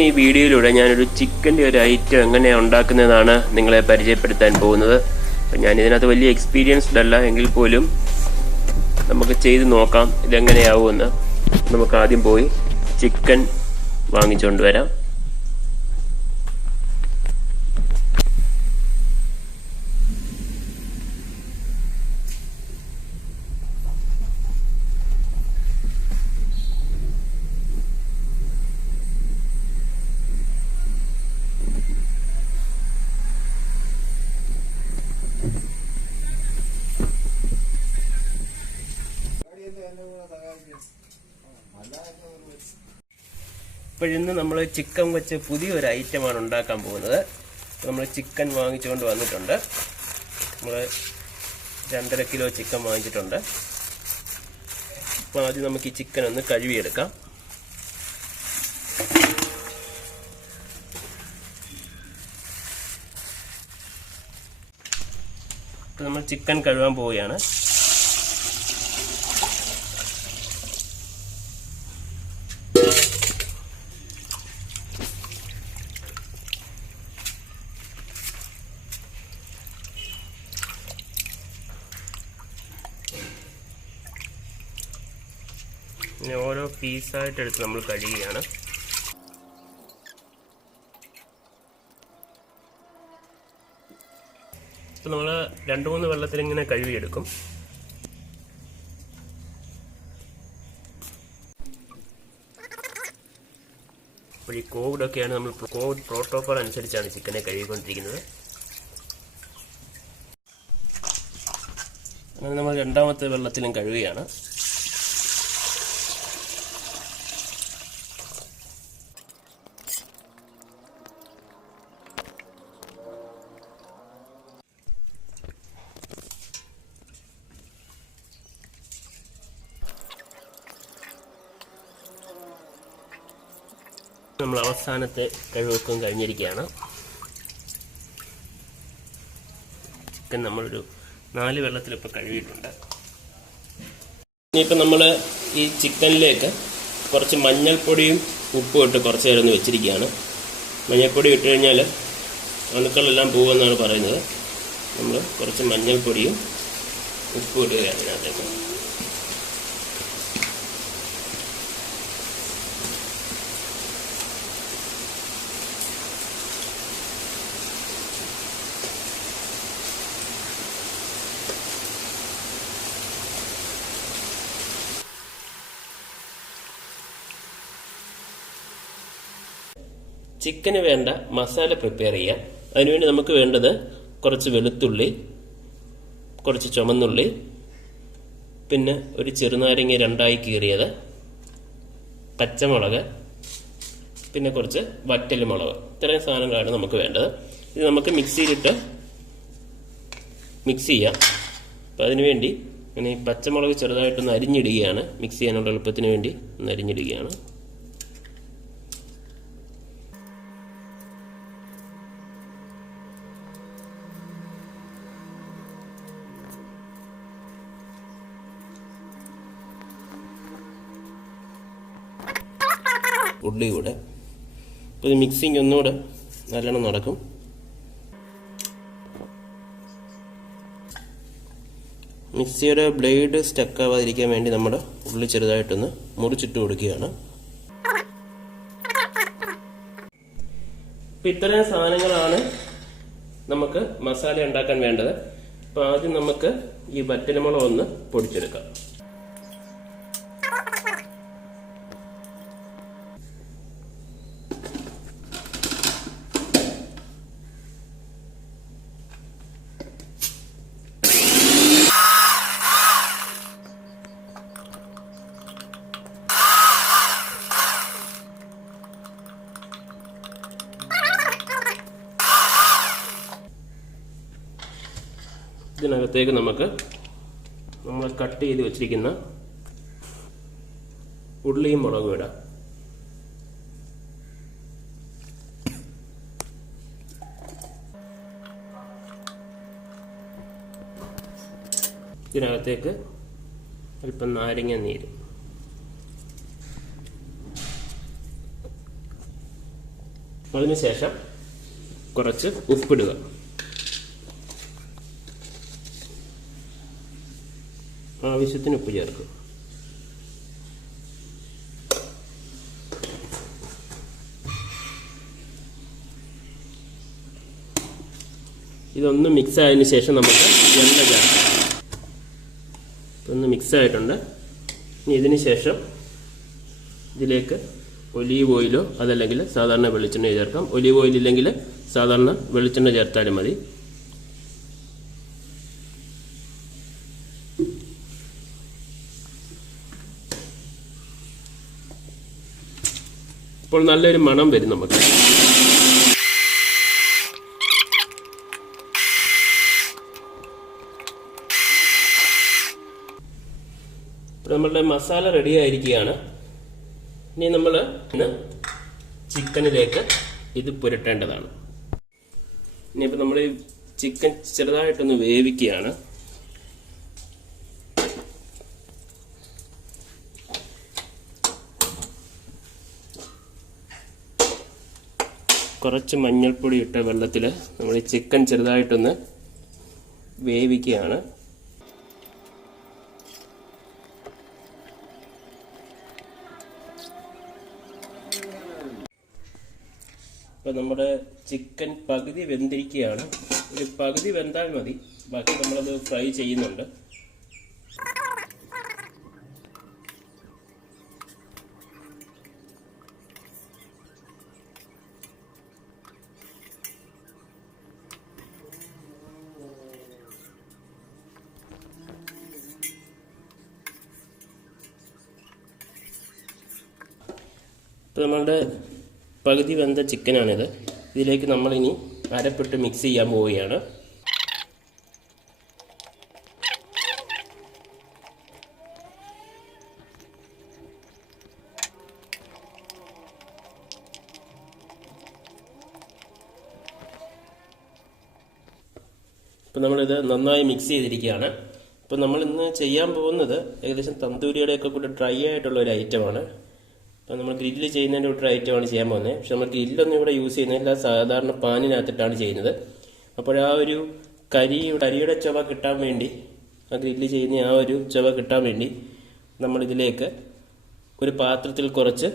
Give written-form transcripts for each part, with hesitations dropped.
ഇന്ന് ഈ വീഡിയോയിലൂടെ ഞാനൊരു ചിക്കൻ്റെ ഒരു ഐറ്റം എങ്ങനെയാണ് ഉണ്ടാക്കുന്നതെന്നാണ് നിങ്ങളെ പരിചയപ്പെടുത്താൻ പോകുന്നത്. അപ്പം ഞാനിതിനകത്ത് വലിയ എക്സ്പീരിയൻസ്ഡ് അല്ല എങ്കിൽ പോലും നമുക്ക് ചെയ്ത് നോക്കാം ഇതെങ്ങനെയാവുമെന്ന്. നമുക്ക് ആദ്യം പോയി ചിക്കൻ വാങ്ങിച്ചുകൊണ്ട് വരാം. ഇപ്പോഴിന്ന് നമ്മൾ ചിക്കൻ വെച്ച് പുതിയൊരു ഐറ്റമാണ് ഉണ്ടാക്കാൻ പോകുന്നത്. നമ്മൾ ചിക്കൻ വാങ്ങിച്ചുകൊണ്ട് വന്നിട്ടുണ്ട്. നമ്മൾ 2.5 കിലോ ചിക്കൻ വാങ്ങിച്ചിട്ടുണ്ട്. അപ്പോൾ ആദ്യം നമുക്ക് ഈ ചിക്കൻ ഒന്ന് കഴുകിയെടുക്കാം. അപ്പോൾ നമ്മൾ ചിക്കൻ കഴുകാൻ പോവുകയാണ്. ഇനി ഓരോ പീസായിട്ട് എടുത്ത് നമ്മൾ കഴുകുകയാണ്. ഇപ്പം നമ്മൾ 2-3 വെള്ളത്തിൽ ഇങ്ങനെ കഴുകിയെടുക്കും. അപ്പോൾ ഈ കോവിഡൊക്കെയാണ്, നമ്മൾ കോവിഡ് പ്രോട്ടോകോൾ അനുസരിച്ചാണ് ചിക്കനെ കഴുകിക്കൊണ്ടിരിക്കുന്നത്. അങ്ങനെ നമ്മൾ 2ാമത്തെ വെള്ളത്തിലും കഴുകുകയാണ്. നമ്മൾ അവസാനത്തെ കഴുകും കഴിഞ്ഞിരിക്കുകയാണ്. ചിക്കൻ നമ്മളൊരു 4 വെള്ളത്തിൽ ഇപ്പോൾ കഴുകിയിട്ടുണ്ട്. ഇനിയിപ്പോൾ നമ്മൾ ഈ ചിക്കനിലേക്ക് കുറച്ച് മഞ്ഞൾപ്പൊടിയും ഉപ്പും ഇട്ട് കുറച്ച് നേരം ഒന്ന് വെച്ചിരിക്കുകയാണ്. മഞ്ഞൾപ്പൊടി ഇട്ട് കഴിഞ്ഞാൽ അണുക്കളെല്ലാം പോകുമെന്നാണ് പറയുന്നത്. നമ്മൾ കുറച്ച് മഞ്ഞൾപ്പൊടിയും ഉപ്പും ഇടുകയാണ് അതിനകത്തേക്ക്. ചിക്കന് വേണ്ട മസാല പ്രിപ്പയർ ചെയ്യാം. അതിനുവേണ്ടി നമുക്ക് വേണ്ടത് കുറച്ച് വെളുത്തുള്ളി, കുറച്ച് ചുമന്നുള്ളി, പിന്നെ ഒരു ചെറുനാരങ്ങ 2ആയി കീറിയത്, പച്ചമുളക്, പിന്നെ കുറച്ച് വറ്റൽ മുളക്. ഇത്രയും സാധനങ്ങളാണ് നമുക്ക് വേണ്ടത്. ഇത് നമുക്ക് മിക്സിയിലിട്ട് മിക്സ് ചെയ്യാം. അപ്പം അതിനുവേണ്ടി ഞാൻ ഈ പച്ചമുളക് ചെറുതായിട്ടൊന്ന് അരിഞ്ഞിടുകയാണ്. മിക്സ് ചെയ്യാനുള്ള എളുപ്പത്തിന് വേണ്ടി ഒന്ന് അരിഞ്ഞിടുകയാണ്. ഉള്ളി കൂടെ. അപ്പോൾ ഇത് മിക്സിങ് ഒന്നുകൂടെ നല്ലോണം നടക്കും. മിക്സിയുടെ ബ്ലേഡ് സ്റ്റക്ക് ആവാതിരിക്കാൻ വേണ്ടി നമ്മൾ ഉള്ളി ചെറുതായിട്ടൊന്ന് മുറിച്ചിട്ട് കൊടുക്കുകയാണ്. അപ്പം ഇത്രയും സാധനങ്ങളാണ് നമുക്ക് മസാല ഉണ്ടാക്കാൻ വേണ്ടത്. അപ്പോൾ ആദ്യം നമുക്ക് ഈ വറ്റൽമുളക് ഒന്ന് പൊടിച്ചെടുക്കാം. ഇതിനകത്തേക്ക് നമുക്ക് നമ്മൾ കട്ട് ചെയ്ത് വെച്ചിരിക്കുന്ന ഉള്ളിയും മുളകും ഇടാം. ഇതിനകത്തേക്ക് അല്പം നാരങ്ങ നീര്, അതിനുശേഷം കുറച്ച് ഉപ്പിടുക. ആവശ്യത്തിന് ഉപ്പ് ചേർക്കുക. ഇതൊന്ന് മിക്സ് ആയതിനു ശേഷം നമുക്ക് എണ്ണ ചേർക്കാം. ഇതൊന്ന് മിക്സ് ആയിട്ടുണ്ട്. ഇനി ഇതിന് ശേഷം ഇതിലേക്ക് ഒലീവ് ഓയിലോ അതല്ലെങ്കിൽ സാധാരണ വെളിച്ചെണ്ണ ചേർക്കാം. ഒലീവ് ഓയിൽ ഇല്ലെങ്കിൽ സാധാരണ വെളിച്ചെണ്ണ ചേർത്താലും മതി. ഇപ്പോൾ നല്ലൊരു മണം വരും നമുക്ക്. നമ്മളുടെ മസാല റെഡി ആയിരിക്കുകയാണ്. ഇനി നമ്മൾ ചിക്കനിലേക്ക് ഇത് പുരട്ടേണ്ടതാണ്. ഇനിയിപ്പോൾ നമ്മൾ ചിക്കൻ ചെറുതായിട്ടൊന്ന് വേവിക്കുകയാണ്. കുറച്ച് മഞ്ഞൾപ്പൊടി ഇട്ട വെള്ളത്തിൽ നമ്മൾ ഈ ചിക്കൻ ചെറുതായിട്ടൊന്ന് വേവിക്കുകയാണ്. അപ്പോൾ നമ്മുടെ ചിക്കൻ പകുതി വെന്തിരിക്കുകയാണ്. ഒരു പകുതി വെന്താൽ മതി, ബാക്കി നമ്മളത് ഫ്രൈ ചെയ്യുന്നുണ്ട്. ഇപ്പോൾ നമ്മളുടെ പകുതി വെന്ത ചിക്കനാണിത്. ഇതിലേക്ക് നമ്മളിനി അരപ്പിട്ട് മിക്സ് ചെയ്യാൻ പോവുകയാണ്. ഇപ്പോൾ നമ്മളിത് നന്നായി മിക്സ് ചെയ്തിരിക്കുകയാണ്. അപ്പോൾ നമ്മളിന്ന് ചെയ്യാൻ പോകുന്നത് ഏകദേശം തന്തൂരിയുടെയൊക്കെ കൂടെ ഡ്രൈ ആയിട്ടുള്ള ഒരു ഐറ്റമാണ്. അപ്പോൾ നമ്മൾ ഗ്രില്ല് ചെയ്യുന്നതിൻ്റെ ഒരു ഐറ്റമാണ് ചെയ്യാൻ പോകുന്നത്. പക്ഷെ നമ്മൾ ഗ്രില്ലൊന്നും ഇവിടെ യൂസ് ചെയ്യുന്നില്ല, സാധാരണ പാനിനകത്തിട്ടാണ് ചെയ്യുന്നത്. അപ്പോൾ ആ ഒരു കരിയുടെ ചുവ കിട്ടാൻ വേണ്ടി, ആ ഗ്രില്ല് ചെയ്യുന്ന ആ ഒരു ചുവ കിട്ടാൻ വേണ്ടി നമ്മളിതിലേക്ക് ഒരു പാത്രത്തിൽ കുറച്ച്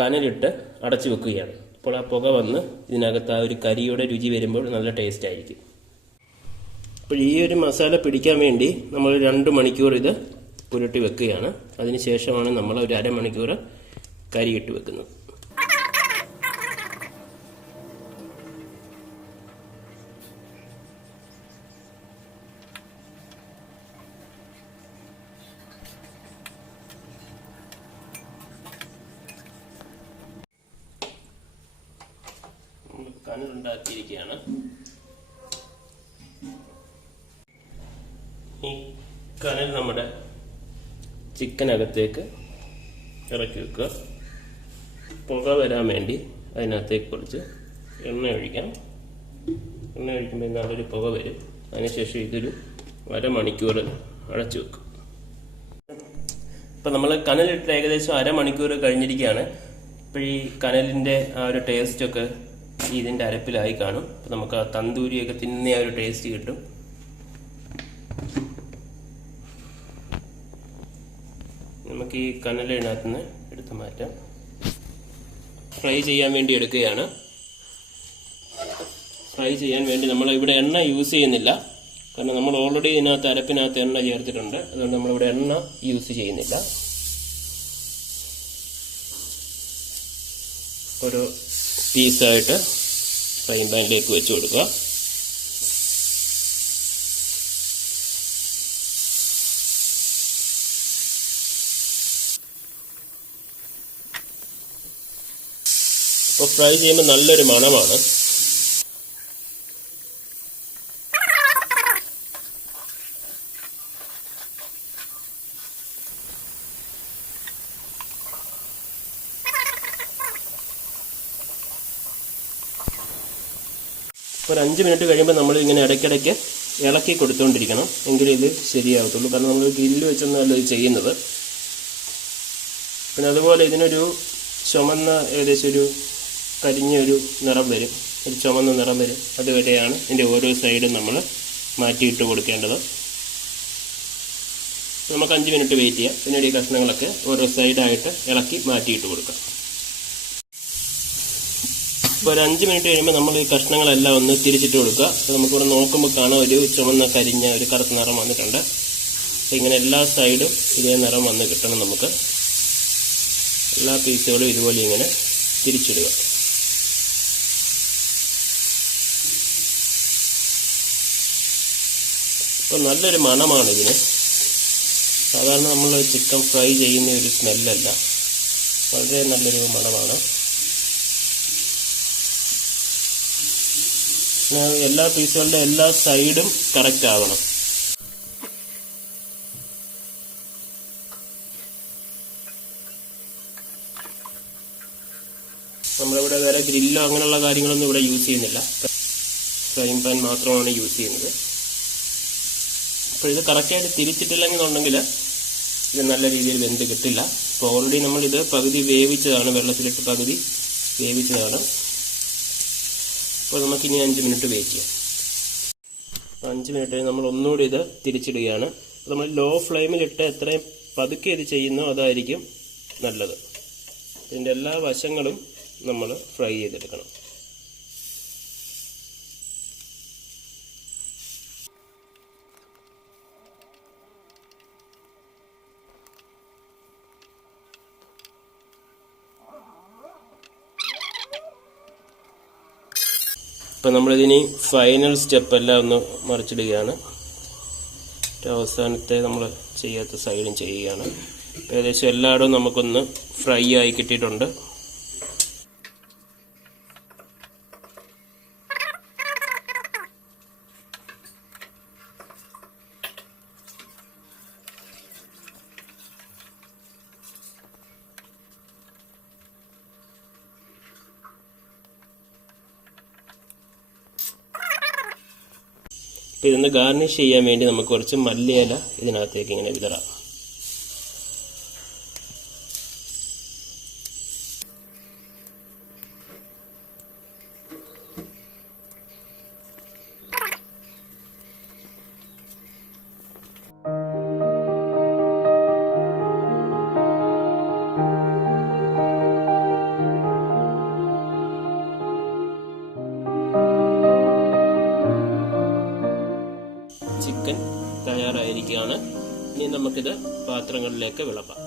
കനലിട്ട് അടച്ചു വെക്കുകയാണ്. അപ്പോൾ ആ പുക വന്ന് ഇതിനകത്ത് ആ ഒരു കരിയുടെ രുചി വരുമ്പോൾ നല്ല ടേസ്റ്റ് ആയിരിക്കും. അപ്പോൾ ഈ ഒരു മസാല പിടിക്കാൻ വേണ്ടി നമ്മൾ 2 മണിക്കൂർ ഇത് പുരട്ടി വെക്കുകയാണ്. അതിനുശേഷമാണ് നമ്മൾ ഒരു അരമണിക്കൂർ കരിയിട്ട് വെക്കുന്നത്. കനലുണ്ടാക്കിയിരിക്കുകയാണ്. ഈ കനൽ നമ്മുടെ ചിക്കനകത്തേക്ക് ഇറക്കി വെക്കുക. പുക വരാൻ വേണ്ടി അതിനകത്തേക്ക് കുറച്ച് എണ്ണ ഒഴിക്കാം. എണ്ണ ഒഴിക്കുമ്പോൾ നല്ലൊരു പുക വരും. അതിനുശേഷം ഇതൊരു അരമണിക്കൂർ അടച്ചു വെക്കും. ഇപ്പം നമ്മൾ കനലിട്ട് ഏകദേശം അരമണിക്കൂർ കഴിഞ്ഞിരിക്കുകയാണ്. ഇപ്പോൾ ഈ കനലിൻ്റെ ആ ഒരു ടേസ്റ്റൊക്കെ ഇതിൻ്റെ അരപ്പിലായി കാണും. അപ്പം നമുക്ക് ആ തന്തൂരിയൊക്കെ തിന്നുന്ന ആ ഒരു ടേസ്റ്റ് കിട്ടും. നമുക്ക് ഈ കനലിനകത്ത് നിന്ന് എടുത്ത് മാറ്റാം. ഫ്രൈ ചെയ്യാൻ വേണ്ടി എടുക്കുകയാണ്. ഫ്രൈ ചെയ്യാൻ വേണ്ടി നമ്മൾ ഇവിടെ എണ്ണ യൂസ് ചെയ്യുന്നില്ല, കാരണം നമ്മൾ ഓൾറെഡി ഇതിനകത്ത് അരപ്പിനകത്ത് എണ്ണ ചേർത്തിട്ടുണ്ട്. അതുകൊണ്ട് നമ്മളിവിടെ എണ്ണ യൂസ് ചെയ്യുന്നില്ല. ഒരു പീസായിട്ട് ഫ്രൈ പാനിലേക്ക് വെച്ച് കൊടുക്കുക. അപ്പോൾ ഫ്രൈ ചെയ്യുമ്പോൾ നല്ലൊരു മണമാണ്. ഒരു 5 മിനിറ്റ് കഴിയുമ്പോൾ നമ്മൾ ഇങ്ങനെ ഇടയ്ക്കിടയ്ക്ക് ഇളക്കി കൊടുത്തുകൊണ്ടിരിക്കണം, എങ്കിലേ ഇത് ശരിയാവത്തുള്ളൂ. കാരണം നമ്മൾ ഗ്രില്ല് വെച്ചൊന്നുമല്ല ഇത് ചെയ്യുന്നത്. പിന്നെ അതുപോലെ ഇതിനൊരു ചുമന്ന ഏകദേശം ഒരു കരിഞ്ഞൊരു നിറം വരും, ഒരു ചുമന്ന നിറം വരും. അതുവരെയാണ് ഇതിൻ്റെ ഓരോ സൈഡും നമ്മൾ മാറ്റിയിട്ട് കൊടുക്കേണ്ടത്. നമുക്ക് 5 മിനിറ്റ് വെയിറ്റ് ചെയ്യാം. പിന്നീട് ഈ കഷ്ണങ്ങളൊക്കെ ഓരോ സൈഡായിട്ട് ഇളക്കി മാറ്റിയിട്ട് കൊടുക്കാം. ഇപ്പോൾ ഒരു 5 മിനിറ്റ് കഴിയുമ്പോൾ നമ്മൾ ഈ കഷ്ണങ്ങളെല്ലാം ഒന്ന് തിരിച്ചിട്ട് കൊടുക്കുക. അപ്പോൾ നമുക്കിവിടെ നോക്കുമ്പോൾ കാണാം ഒരു ചുമന്ന കരിഞ്ഞ ഒരു കറുത്ത നിറം വന്നിട്ടുണ്ട്. അപ്പോൾ ഇങ്ങനെ എല്ലാ സൈഡും ഇതേ നിറം വന്ന് കിട്ടണം. നമുക്ക് എല്ലാ പീസുകളും ഇതുപോലെ ഇങ്ങനെ തിരിച്ചിടുക. ഇപ്പോൾ നല്ലൊരു മണമാണ് ഇതിന്. സാധാരണ നമ്മൾ ചിക്കൻ ഫ്രൈ ചെയ്യുന്ന ഒരു സ്മെല്ലല്ല, വളരെ നല്ലൊരു മണമാണ്. എല്ലാ പീസുകളുടെ എല്ലാ സൈഡും കറക്റ്റ് ആവണം. നമ്മളിവിടെ വേറെ ഗ്രില്ലോ അങ്ങനെയുള്ള കാര്യങ്ങളൊന്നും ഇവിടെ യൂസ് ചെയ്യുന്നില്ല. ഫ്രൈങ് പാൻ മാത്രമാണ് യൂസ് ചെയ്യുന്നത്. അപ്പോൾ ഇത് കറക്റ്റായിട്ട് തിരിച്ചിട്ടില്ലെന്നുണ്ടെങ്കിൽ ഇത് നല്ല രീതിയിൽ വെന്ത് കിട്ടില്ല. അപ്പോൾ ഓൾറെഡി നമ്മളിത് പകുതി വേവിച്ചതാണ്, വെള്ളത്തിലിട്ട് പകുതി വേവിച്ചതാണ്. അപ്പോൾ നമുക്കിനി 5 മിനിറ്റ് വെയിറ്റ് ചെയ്യാം. 5 മിനിറ്റ് നമ്മൾ ഒന്നുകൂടി ഇത് തിരിച്ചിടുകയാണ്. നമ്മൾ ലോ ഫ്ലെയിമിലിട്ട് എത്രയും പതുക്കെ ഇത് ചെയ്യുന്നോ അതായിരിക്കും നല്ലത്. ഇതിൻ്റെ എല്ലാ വശങ്ങളും നമ്മൾ ഫ്രൈ ചെയ്തെടുക്കണം. ഇപ്പം നമ്മളിതിനി ഫൈനൽ സ്റ്റെപ്പെല്ലാം ഒന്ന് മറിച്ചിടുകയാണ്. അവസാനത്തെ നമ്മൾ ചെയ്യാത്ത സൈഡും ചെയ്യുകയാണ്. ഏകദേശം എല്ലായിടവും നമുക്കൊന്ന് ഫ്രൈ ആയി കിട്ടിയിട്ടുണ്ട്. ഇതൊന്ന് ഗാർണിഷ് ചെയ്യാൻ വേണ്ടി നമുക്ക് കുറച്ച് മല്ലിയില ഇതിനകത്തേക്ക് ഇങ്ങനെ വിതറാം. ചിക്കൻ തയ്യാറായിരിക്കുകയാണ്. ഇനി നമുക്കിത് പാത്രങ്ങളിലേക്ക് വിളമ്പാം.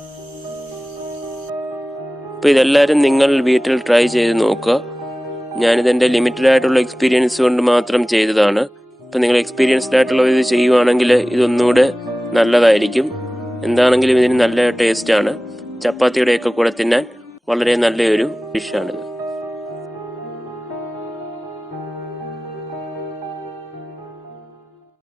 അപ്പോൾ ഇതെല്ലാവരും നിങ്ങൾ വീട്ടിൽ ട്രൈ ചെയ്ത് നോക്കുക. ഞാനിതെൻ്റെ ലിമിറ്റഡ് ആയിട്ടുള്ള എക്സ്പീരിയൻസ് കൊണ്ട് മാത്രം ചെയ്തതാണ്. അപ്പോൾ നിങ്ങൾ എക്സ്പീരിയൻസ്ഡ് ആയിട്ടുള്ള ഇത് ചെയ്യുവാണെങ്കിൽ ഇതൊന്നുകൂടെ നല്ലതായിരിക്കും. എന്താണെങ്കിലും ഇതിന് നല്ല ടേസ്റ്റാണ്. ചപ്പാത്തിയുടെയൊക്കെ കൂടെ തിന്നാൻ വളരെ നല്ലൊരു ഡിഷാണിത്.